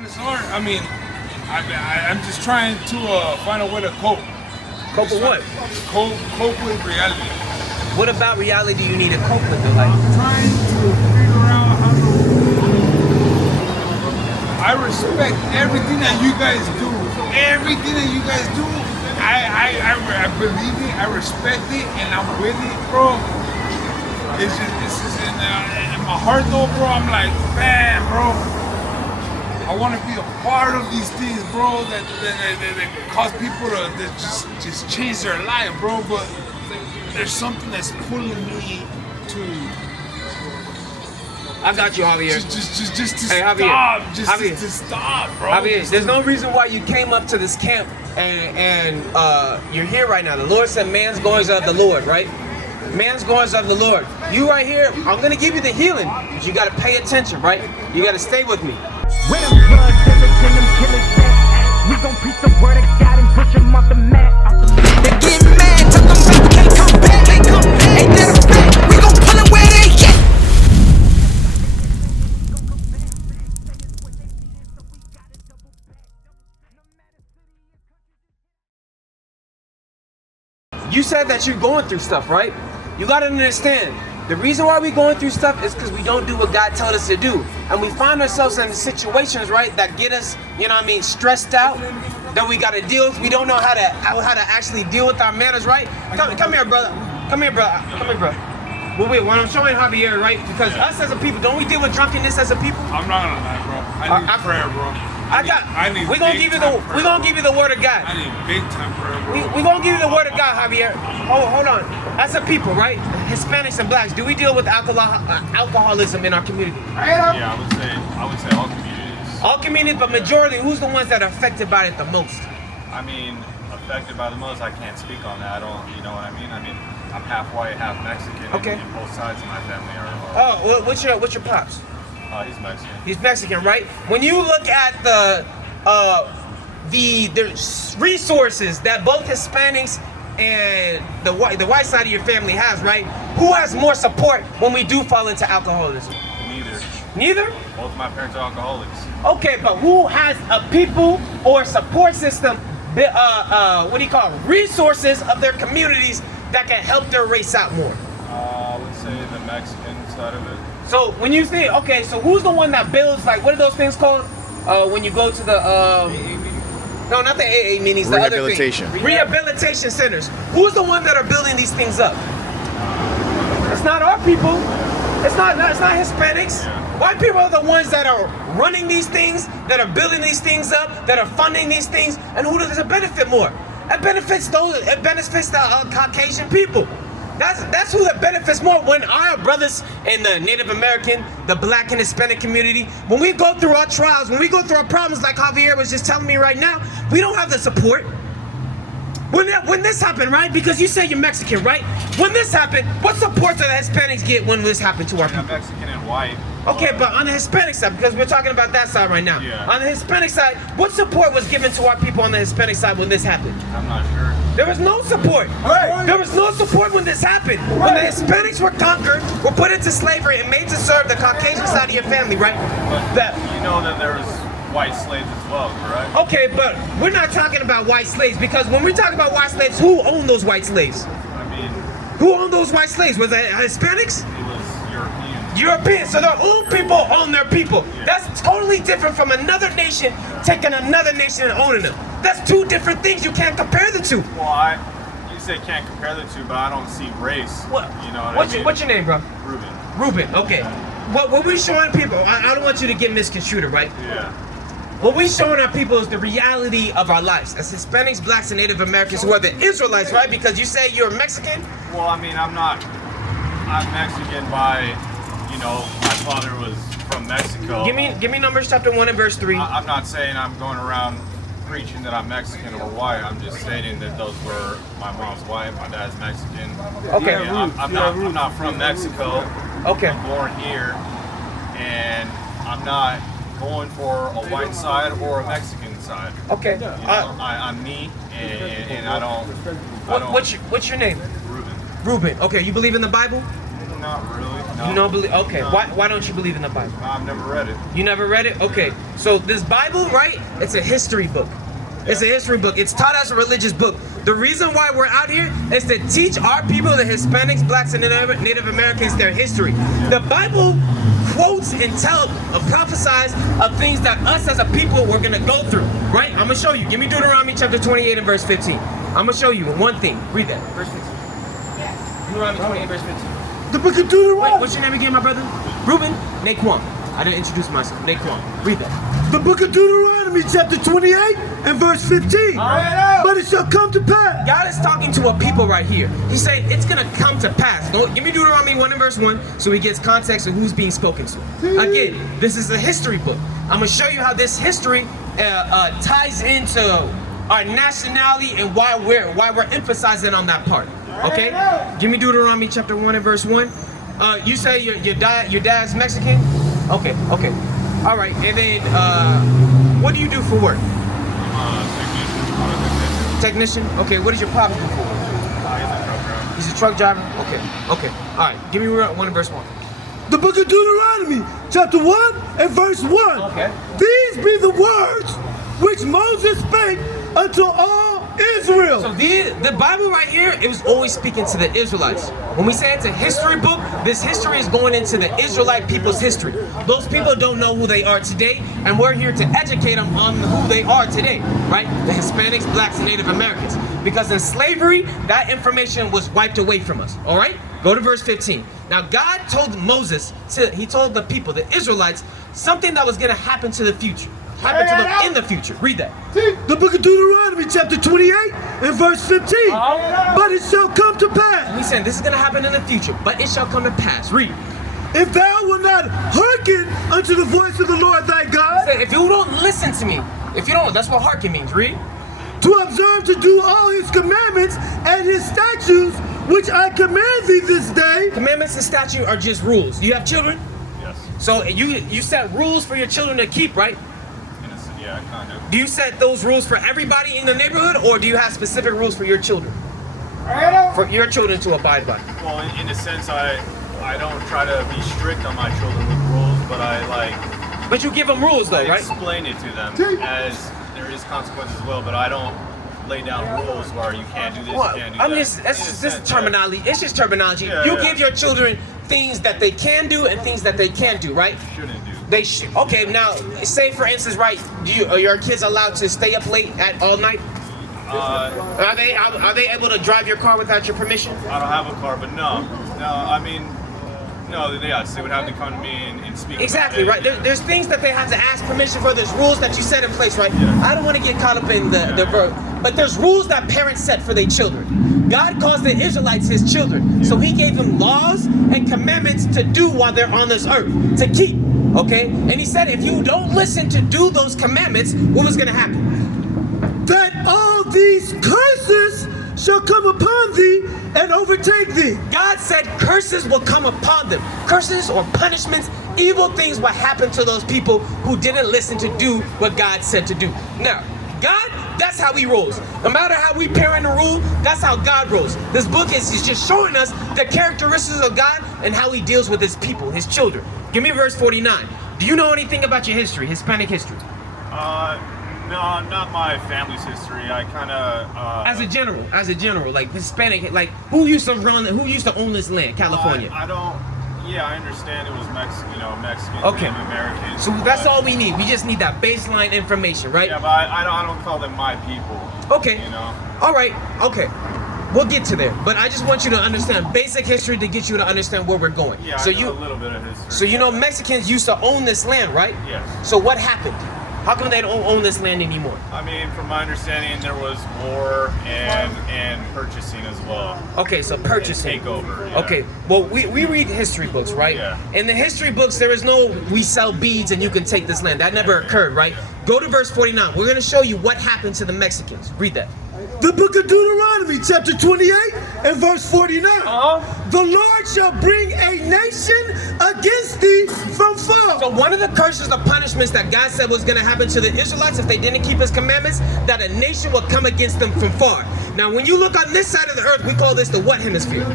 I mean, I'm just trying to find a way to cope. Cope with what? Cope with reality. What about reality do you need to cope with though? Like, I'm trying to figure out how to... I respect everything that you guys do. Everything that you guys do, I believe it, I respect it, and I'm with it, bro. It's just, this is in my heart though, bro. I'm like, man, bro. I want to be a part of these things, bro, that cause people to just change their life, bro. But there's something that's pulling me to. I got you, Javier. Just to hey, stop. Javier. Just Javier. to stop, bro. Javier, there's no reason why you came up to this camp and you're here right now. The Lord said, "Man's goings of the Lord," right? Man's goings of the Lord. You right here, I'm gonna give you the healing, but you gotta pay attention, right? You gotta stay with me. When them blood killers and them killers back, we gon' preach the word of God and push them off the mat. They get mad, tell them back, can't come back, can't come back. Ain't that a fact? We gon' pull them where they at. You said that you're going through stuff, right? You gotta understand, the reason why we're going through stuff is because we don't do what God told us to do. And we find ourselves in situations, right, that get us, you know what I mean, stressed out, that we gotta deal with. We don't know how to actually deal with our manners, right? Come here, brother. Come here, brother. Come here, brother. Well, wait, when I'm showing Javier, right, because us as a people, don't we deal with drunkenness as a people? I'm not gonna lie, bro. I need prayer, bro. We're gonna give you the word of God. I need big time prayer, bro. We're gonna give you the word of God, Javier. Hold on. As a people, right? Hispanics and blacks, do we deal with alcoholism in our community? Yeah, I would say all communities. All communities, but majority, who's the ones that are affected by it the most? I mean, affected by the most, I can't speak on that. I don't, you know what I mean? I mean, I'm half white, half Mexican, okay. And both sides of my family are. Oh, what's your pops? He's Mexican. He's Mexican, right? When you look at the resources that both Hispanics and the white side of your family has, right? Who has more support when we do fall into alcoholism? Neither. Neither? Both of my parents are alcoholics. Okay, but who has a people or support system, what do you call it? Resources of their communities that can help their race out more? I would say the Mexican side of it. So when you think, okay, so who's the one that builds, like, what are those things called? When you go to the, no, not the AA meetings, the other thing. Rehabilitation centers. Who's the one that are building these things up? It's not our people. It's not Hispanics. White people are the ones that are running these things, that are building these things up, that are funding these things, and who does it benefit more? It benefits the Caucasian people. That's who that benefits more. When our brothers in the Native American, the black and Hispanic community, when we go through our trials, when we go through our problems, like Javier was just telling me right now, we don't have the support. When this happened, right? Because you say you're Mexican, right? When this happened, what support do the Hispanics get when this happened to our people? I'm Mexican and white. Okay, but on the Hispanic side, because we're talking about that side right now. Yeah. On the Hispanic side, what support was given to our people on the Hispanic side when this happened? I'm not sure. There was no support. Right. There was no support when this happened. Right. When the Hispanics were conquered, were put into slavery and made to serve the Caucasian side of your family, right? But you know that there was white slaves as well, correct? Okay, but we're not talking about white slaves, because when we talk about white slaves, who owned those white slaves? I mean, who owned those white slaves? Was it Hispanics? It was Europeans. Europeans, so their own people own their people. Yeah. That's totally different from another nation taking another nation and owning them. That's two different things. You can't compare the two. Well, you say can't compare the two, but I don't see race. What? You know what's your name, bro? Ruben. Ruben, okay. What we're showing people, I don't want you to get misconstrued, right? Yeah. What we're showing our people is the reality of our lives as Hispanics, blacks, and Native Americans who are the Israelites, right? Because you say you're Mexican? Well, I mean, I'm Mexican by, you know, my father was from Mexico. Give me Numbers chapter 1 and verse 3. I'm not saying I'm going around preaching that I'm Mexican or white. I'm just stating that those were my mom's white, my dad's Mexican. Okay. I'm not from Mexico. Okay. I'm born here, and I'm not going for a white side or a Mexican side. Okay. You know, I'm me, and I don't. What's your name? Ruben. Ruben. Okay. You believe in the Bible? Not really. No. You don't believe? Okay. No. Why don't you believe in the Bible? I've never read it. You never read it? Okay. So this Bible, right? It's a history book. It's a history book. It's taught as a religious book. The reason why we're out here is to teach our people, the Hispanics, blacks, and Native Americans, their history. The Bible quotes and prophesies of things that us as a people we're gonna go through, right? I'm gonna show you. Give me Deuteronomy chapter 28 and verse 15. I'm gonna show you one thing. Read that. Verse 15. Deuteronomy 28, verse 15. The book of Deuteronomy. Wait, what's your name again, my brother? Ruben? Naquan. I didn't introduce myself. Naquan. Read that. The book of Deuteronomy, chapter 28 and verse 15. But it shall come to pass. God is talking to a people right here. He's saying it's gonna come to pass. Go, give me Deuteronomy 1 and verse 1 so he gets context of who's being spoken to. Again, this is a history book. I'm gonna show you how this history ties into our nationality and why we're emphasizing on that part. Okay? Give me Deuteronomy chapter 1 and verse 1. You say your dad's Mexican? Okay. All right, and then what do you do for work? Technician? Okay, what does your pop do for work? He's a truck driver? Okay. All right, give me 1 and verse 1. The book of Deuteronomy, chapter 1 and verse 1. Okay. These be the words which Moses spake unto all Israel. So the Bible right here, it was always speaking to the Israelites. When we say it's a history book, this history is going into the Israelite people's history. Those people don't know who they are today, and we're here to educate them on who they are today, right? The Hispanics, blacks, and Native Americans. Because in slavery, that information was wiped away from us, all right? Go to verse 15. Now God told Moses, he told the people, the Israelites, something that was gonna happen to the future. Happen to them in the future. Read that. The book of Deuteronomy, chapter 28 and verse 15. But it shall come to pass. He's saying this is going to happen in the future, but it shall come to pass. Read. If thou wilt not hearken unto the voice of the Lord thy God. He said, if you don't listen to me, if you don't, that's what hearken means. Read. To observe to do all his commandments and his statutes, which I command thee this day. Commandments and statutes are just rules. You have children? Yes. So you set rules for your children to keep, right? Yeah, kind of. Do you set those rules for everybody in the neighborhood, or do you have specific rules for your children? For your children to abide by? Well, in a sense, I don't try to be strict on my children with rules, but I like. But you give them rules, though, right? Explain it to them as there is consequences as well, but I don't lay down rules where you can't do this, Well, you can't do that. That's just terminology. It's just terminology. Yeah, you yeah. give your children things that they can do and things that they can't do, right? Shouldn't do. They should. Okay, now say for instance, right? Are your kids allowed to stay up late at all night? Are they able to drive your car without your permission? I don't have a car, but no. I mean, no. Yes, they would have to come to me and speak. Exactly, right. There's things that they have to ask permission for. There's rules that you set in place, right? Yeah. I don't want to get caught up in the verb, but there's rules that parents set for their children. God calls the Israelites his children, so he gave them laws and commandments to do while they're on this earth, to keep. Okay, and he said, if you don't listen to do those commandments, what was going to happen? That all these curses shall come upon thee and overtake thee. God said curses will come upon them. Curses or punishments, evil things will happen to those people who didn't listen to do what God said to do. Now, God, that's how he rolls. No matter how we parent and rule, that's how God rolls. This book is just showing us the characteristics of God and how he deals with his people, his children. Give me verse 49. Do you know anything about your history, Hispanic history? No, not my family's history. I kind of. As a general, like Hispanic, like who used to own this land, California? I don't. Yeah, I understand it was Mexican, Okay. and American. So that's all we need. We just need that baseline information, right? Yeah, but I don't call them my people. Okay. You know. All right. Okay. We'll get to there, but I just want you to understand basic history to get you to understand where we're going. Yeah, so I know a little bit of history. So you know Mexicans used to own this land, right? Yes. So what happened? How come they don't own this land anymore? I mean, from my understanding, there was war and purchasing as well. Okay, so purchasing. And takeover. Yeah. Okay, well, we read history books, right? Yeah. In the history books, there is no we sell beads and you can take this land. That never occurred, right? Go to verse 49. We're going to show you what happened to the Mexicans. Read that. The book of Deuteronomy, chapter 28 and verse 49. The Lord shall bring a nation against thee from far. So one of the curses, the punishments that God said was going to happen to the Israelites if they didn't keep his commandments, that a nation will come against them from far. Now, when you look on this side of the earth, we call this the what hemisphere?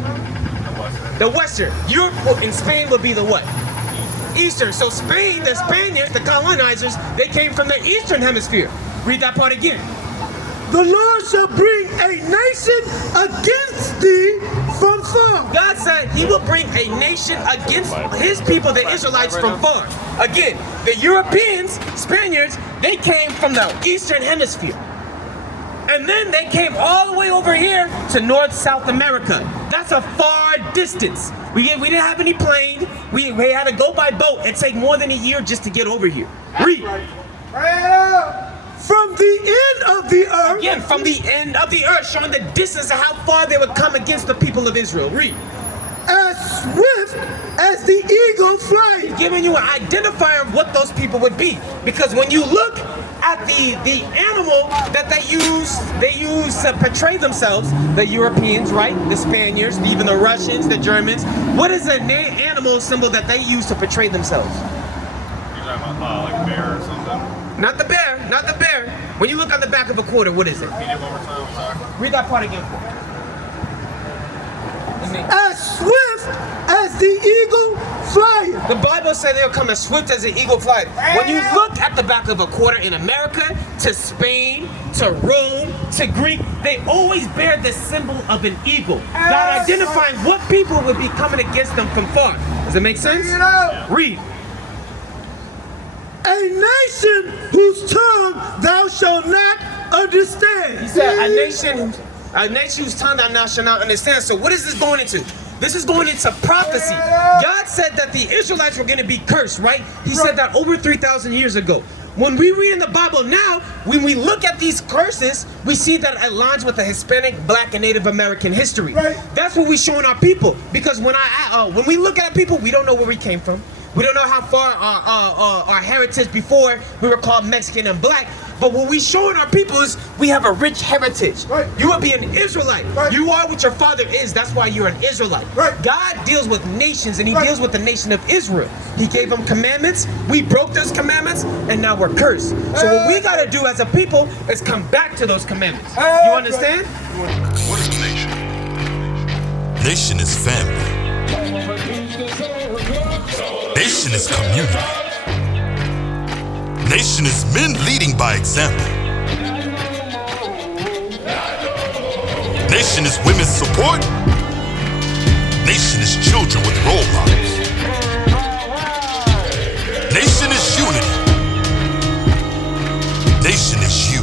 The Western. Europe and Spain would be the what? Eastern. So Spain, the Spaniards, the colonizers, they came from the Eastern Hemisphere. Read that part again. The Lord shall bring a nation against thee from far. God said he will bring a nation against his people, the Israelites, from far. Again, the Europeans, Spaniards, they came from the Eastern Hemisphere. And then they came all the way over here to North South America. That's a far distance. We didn't have any plane. We had to go by boat. It take more than a year just to get over here. Read. From the end of the earth. Again, from the end of the earth, showing the distance of how far they would come against the people of Israel. Read. As swift as the eagle flies. Giving you an identifier of what those people would be. Because when you look at the animal that they use to portray themselves, the Europeans, right? The Spaniards, even the Russians, the Germans. What is the animal symbol that they use to portray themselves? You're talking about like a bear or something? Not the bear, not the bear. When you look on the back of a quarter, what is it? Read it one more time, I'm sorry. Read that part again for me. As swift as the eagle flies. The Bible says they'll come as swift as an eagle flies. When you look at the back of a quarter in America, to Spain, to Rome, to Greek, they always bear the symbol of an eagle. God identifying what people would be coming against them from far. Does it make sense? Read. A nation whose tongue thou shalt not understand. He said, a nation whose tongue thou shalt not understand. So what is this going into? This is going into prophecy. God said that the Israelites were going to be cursed, right? He said that over 3,000 years ago. When we read in the Bible now, when we look at these curses, we see that it aligns with the Hispanic, Black, and Native American history. Right. That's what we're showing our people. Because when we look at our people, we don't know where we came from. We don't know how far our heritage before we were called Mexican and Black. But what we showing our people is we have a rich heritage. Right. You will be an Israelite. Right. You are what your father is. That's why you're an Israelite. Right. God deals with nations, and he Right. deals with the nation of Israel. He gave them commandments. We broke those commandments, and now we're cursed. So what we got to do as a people is come back to those commandments. You understand? What is a nation? Nation is family. Nation is community. Nation is men leading by example. Nation is women's support. Nation is children with role models. Nation is unity. Nation is you.